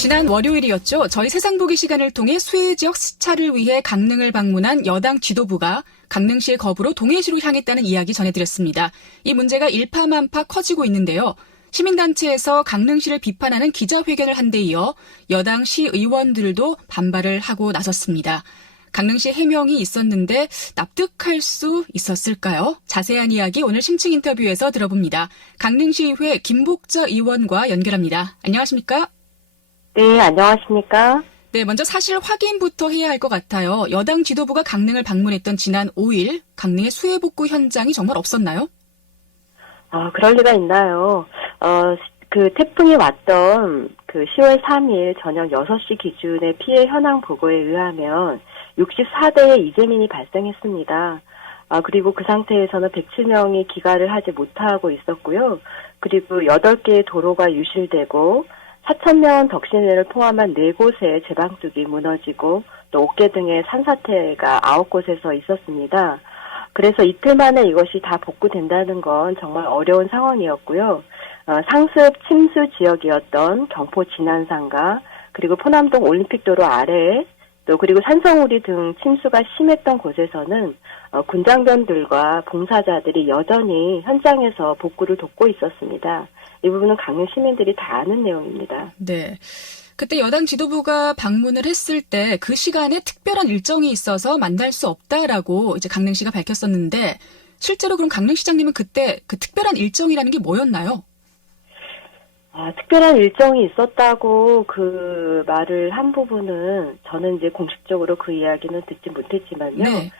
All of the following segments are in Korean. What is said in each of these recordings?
지난 월요일이었죠. 저희 세상 보기 시간을 통해 수해 지역 수차를 위해 강릉을 방문한 여당 지도부가 강릉시의 거부로 동해시로 향했다는 이야기 전해드렸습니다. 이 문제가 일파만파 커지고 있는데요. 시민단체에서 강릉시를 비판하는 기자회견을 한 데 이어 여당 시의원들도 반발을 하고 나섰습니다. 강릉시 해명이 있었는데 납득할 수 있었을까요? 자세한 이야기 오늘 심층 인터뷰에서 들어봅니다. 강릉시의회 김복자 의원과 연결합니다. 안녕하십니까? 네, 안녕하십니까? 네, 먼저 사실 확인부터 해야 할 것 같아요. 여당 지도부가 강릉을 방문했던 지난 5일, 강릉의 수해 복구 현장이 정말 없었나요? 그럴 리가 있나요? 그 태풍이 왔던 그 10월 3일 저녁 6시 기준의 피해 현황 보고에 의하면 64대의 이재민이 발생했습니다. 그리고 그 상태에서는 107명이 귀가를 하지 못하고 있었고요. 그리고 8개의 도로가 유실되고 4,000명 덕신회를 포함한 4곳의 제방뚝이 무너지고 또 옥계 등의 산사태가 9곳에서 있었습니다. 그래서 이틀 만에 이것이 다 복구된다는 건 정말 어려운 상황이었고요. 상습 침수 지역이었던 경포 진안산과 그리고 포남동 올림픽도로 아래 또 그리고 산성우리 등 침수가 심했던 곳에서는 군장병들과 봉사자들이 여전히 현장에서 복구를 돕고 있었습니다. 이 부분은 강릉 시민들이 다 아는 내용입니다. 네. 그때 여당 지도부가 방문을 했을 때 그 시간에 특별한 일정이 있어서 만날 수 없다라고 이제 강릉시가 밝혔었는데 실제로 그럼 강릉시장님은 그때 그 특별한 일정이라는 게 뭐였나요? 특별한 일정이 있었다고 그 말을 한 부분은 저는 이제 공식적으로 그 이야기는 듣지 못했지만요. 네.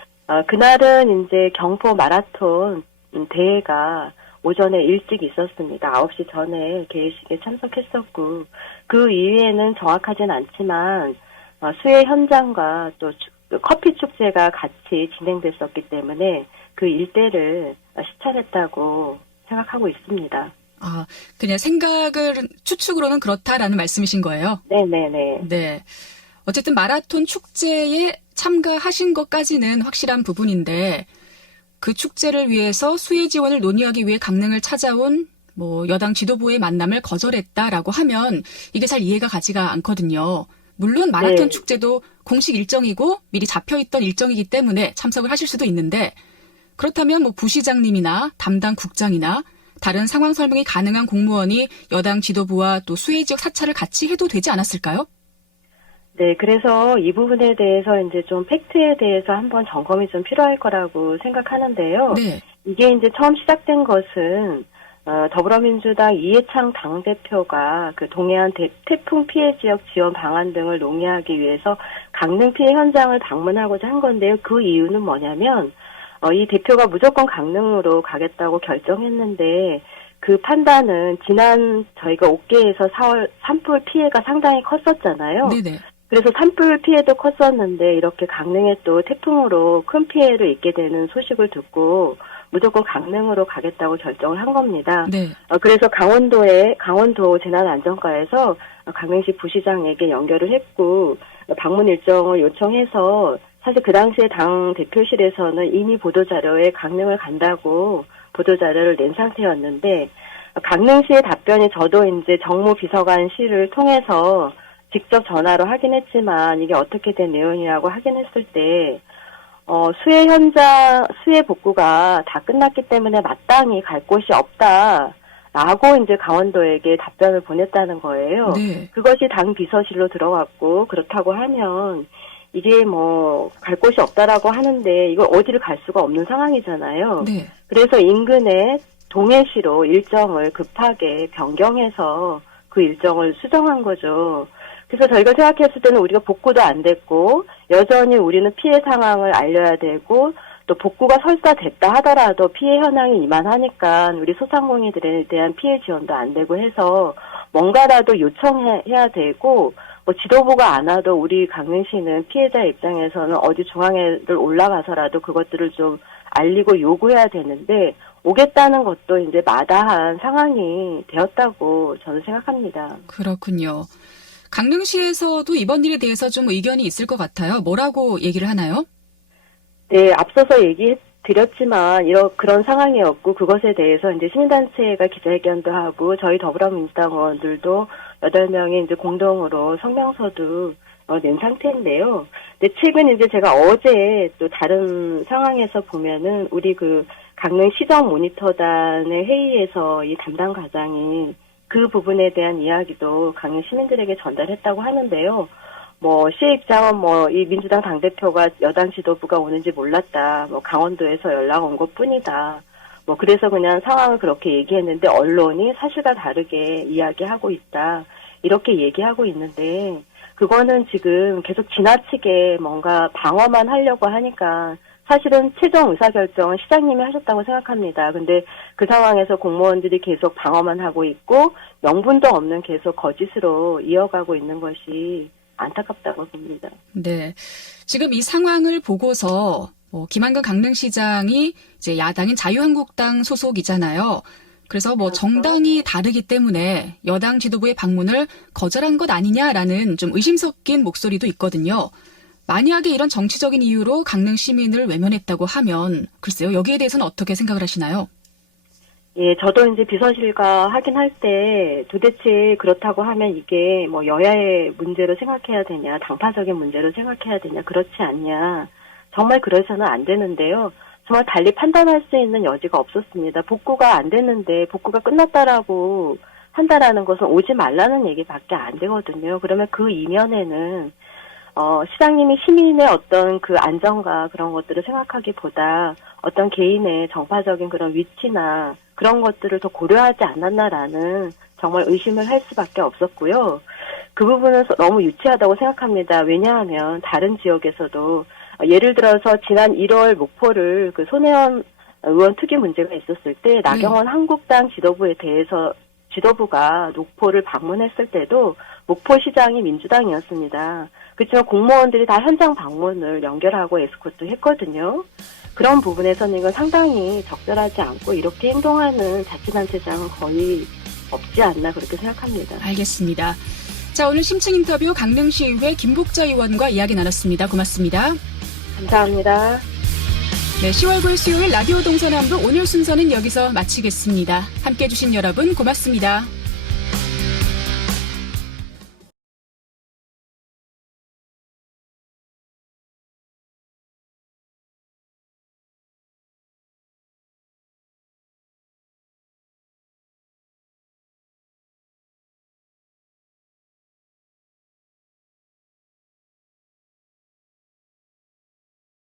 그날은 이제 경포 마라톤 대회가 오전에 일찍 있었습니다. 9시 전에 개회식에 참석했었고 그 이후에는 정확하진 않지만 수해 현장과 또 커피 축제가 같이 진행됐었기 때문에 그 일대를 시찰했다고 생각하고 있습니다. 그냥 추측으로는 그렇다라는 말씀이신 거예요? 네네네. 네. 어쨌든 마라톤 축제에 참가하신 것까지는 확실한 부분인데 그 축제를 위해서 수해 지원을 논의하기 위해 강릉을 찾아온 여당 지도부의 만남을 거절했다라고 하면 이게 잘 이해가 가지가 않거든요. 물론 마라톤 네. 축제도 공식 일정이고 미리 잡혀있던 일정이기 때문에 참석을 하실 수도 있는데 그렇다면 부시장님이나 담당 국장이나 다른 상황 설명이 가능한 공무원이 여당 지도부와 또 수해 지역 사찰을 같이 해도 되지 않았을까요? 네, 그래서 이 부분에 대해서 이제 좀 팩트에 대해서 한번 점검이 좀 필요할 거라고 생각하는데요. 네. 이게 이제 처음 시작된 것은 더불어민주당 이해창 당대표가 그 동해안 태풍 피해 지역 지원 방안 등을 논의하기 위해서 강릉 피해 현장을 방문하고자 한 건데요. 그 이유는 뭐냐면 이 대표가 무조건 강릉으로 가겠다고 결정했는데 그 판단은 지난 저희가 옥계에서 4월 산불 피해가 상당히 컸었잖아요. 네네. 그래서 산불 피해도 컸었는데 이렇게 강릉에 또 태풍으로 큰 피해를 입게 되는 소식을 듣고 무조건 강릉으로 가겠다고 결정을 한 겁니다. 네. 그래서 강원도 재난안전과에서 강릉시 부시장에게 연결을 했고 방문 일정을 요청해서 사실 그 당시에 당 대표실에서는 이미 보도자료에 강릉을 간다고 보도자료를 낸 상태였는데 강릉시의 답변이 저도 이제 정무비서관실을 통해서 직접 전화로 확인했지만 이게 어떻게 된 내용이라고 확인했을 때 수해 현장 수해 복구가 다 끝났기 때문에 마땅히 갈 곳이 없다라고 이제 강원도에게 답변을 보냈다는 거예요. 네. 그것이 당 비서실로 들어갔고 그렇다고 하면 이게 갈 곳이 없다라고 하는데 이걸 어디를 갈 수가 없는 상황이잖아요. 네. 그래서 인근의 동해시로 일정을 급하게 변경해서 그 일정을 수정한 거죠. 그래서 저희가 생각했을 때는 우리가 복구도 안 됐고 여전히 우리는 피해 상황을 알려야 되고 또 복구가 설사 됐다 하더라도 피해 현황이 이만하니까 우리 소상공인들에 대한 피해 지원도 안 되고 해서 뭔가라도 요청해야 되고 지도부가 안 와도 우리 강릉시는 피해자 입장에서는 어디 중앙에를 올라가서라도 그것들을 좀 알리고 요구해야 되는데 오겠다는 것도 이제 마다한 상황이 되었다고 저는 생각합니다. 그렇군요. 강릉시에서도 이번 일에 대해서 좀 의견이 있을 것 같아요. 뭐라고 얘기를 하나요? 네, 앞서서 얘기드렸지만 그런 상황이었고 그것에 대해서 이제 시민단체가 기자회견도 하고 저희 더불어민주당 의원들도 8명이 이제 공동으로 성명서도 낸 상태인데요. 근데 최근 이제 제가 어제 또 다른 상황에서 보면은 우리 그 강릉 시정 모니터단의 회의에서 이 담당 과장이 그 부분에 대한 이야기도 강릉 시민들에게 전달했다고 하는데요. 뭐 시의 입장은 뭐 이 민주당 당대표가 여당 지도부가 오는지 몰랐다. 뭐 강원도에서 연락 온 것뿐이다. 뭐 그래서 그냥 상황을 그렇게 얘기했는데 언론이 사실과 다르게 이야기하고 있다. 이렇게 얘기하고 있는데 그거는 지금 계속 지나치게 뭔가 방어만 하려고 하니까 사실은 최종 의사결정은 시장님이 하셨다고 생각합니다. 근데 그 상황에서 공무원들이 계속 방어만 하고 있고 명분도 없는 계속 거짓으로 이어가고 있는 것이 안타깝다고 봅니다. 네. 지금 이 상황을 보고서 김한근 강릉시장이 이제 야당인 자유한국당 소속이잖아요. 그래서 뭐 그렇죠. 정당이 다르기 때문에 여당 지도부의 방문을 거절한 것 아니냐라는 좀 의심 섞인 목소리도 있거든요. 만약에 이런 정치적인 이유로 강릉 시민을 외면했다고 하면 글쎄요. 여기에 대해서는 어떻게 생각을 하시나요? 예, 저도 이제 비서실과 확인할 때 도대체 그렇다고 하면 이게 뭐 여야의 문제로 생각해야 되냐, 당파적인 문제로 생각해야 되냐, 그렇지 않냐. 정말 그래서는 안 되는데요. 정말 달리 판단할 수 있는 여지가 없었습니다. 복구가 안 됐는데 복구가 끝났다라고 한다라는 것은 오지 말라는 얘기밖에 안 되거든요. 그러면 그 이면에는 시장님이 시민의 어떤 그 안전과 그런 것들을 생각하기보다 어떤 개인의 정파적인 그런 위치나 그런 것들을 더 고려하지 않았나라는 정말 의심을 할 수밖에 없었고요. 그 부분은 너무 유치하다고 생각합니다. 왜냐하면 다른 지역에서도 예를 들어서 지난 1월 목포를 그 손혜원 의원 투기 문제가 있었을 때 나경원 한국당 지도부에 대해서 지도부가 목포를 방문했을 때도 목포시장이 민주당이었습니다. 그렇지만 공무원들이 다 현장 방문을 연결하고 에스코트 했거든요. 그런 부분에서는 이건 상당히 적절하지 않고 이렇게 행동하는 자치단체장은 거의 없지 않나 그렇게 생각합니다. 알겠습니다. 자, 오늘 심층 인터뷰 강릉시의회 김복자 의원과 이야기 나눴습니다. 고맙습니다. 감사합니다. 네, 10월 9일 수요일 라디오 동서남북 오늘 순서는 여기서 마치겠습니다. 함께해 주신 여러분 고맙습니다.